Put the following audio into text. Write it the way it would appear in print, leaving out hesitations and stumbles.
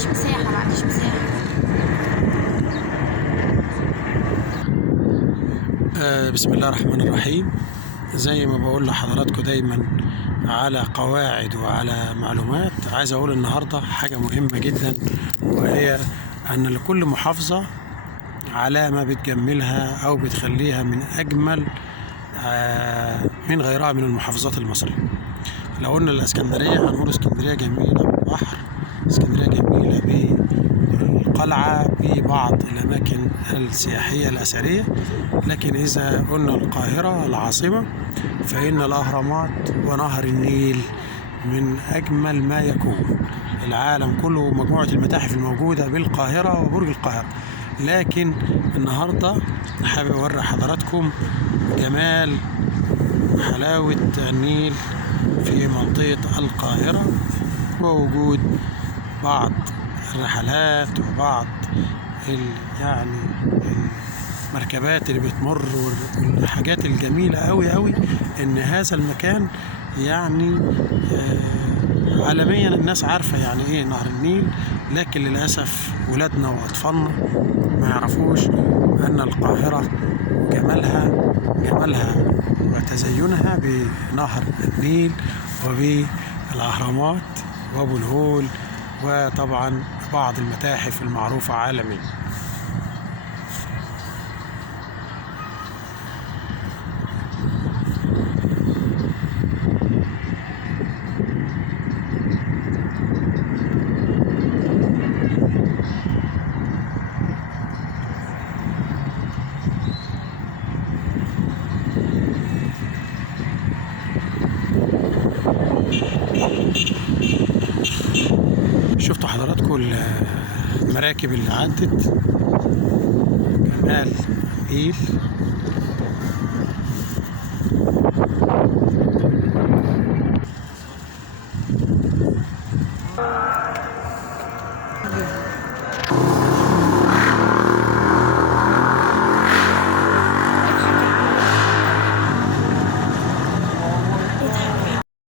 عنديش مساحة، ما عنديش مساحة. بسم الله الرحمن الرحيم. زي ما بقول لحضراتكم دايما على قواعد وعلى معلومات، عايز اقول النهارده حاجة مهمة جدا، وهي ان لكل محافظة علامة بتجملها او بتخليها من اجمل من غيرها من المحافظات المصرية. لو قلنا الاسكندرية هنقول اسكندرية جميلة بالبحر، اسكندرية جميلة بالقلعة، ببعض الأماكن السياحية الأثرية. لكن إذا قلنا القاهرة العاصمة فإن الأهرامات ونهر النيل من أجمل ما يكون. العالم كله مجموعة المتاحف الموجودة بالقاهرة وبرج القاهرة، لكن النهاردة حابب أوري حضراتكم جمال حلاوة النيل في منطقة القاهرة، ووجود بعض الرحلات وبعض يعني المركبات اللي بتمر والحاجات الجميلة أوي أوي. إن هذا المكان يعني عالميا الناس عارفة يعني إيه نهر النيل، لكن للأسف ولادنا وأطفالنا ما يعرفوش أن القاهرة جمالها وتزينها بنهر النيل وبالأهرامات وأبو الهول، وطبعا بعض المتاحف المعروفة عالميا. شفتوا حضراتكم المراكب اللي عدت، جمال النيل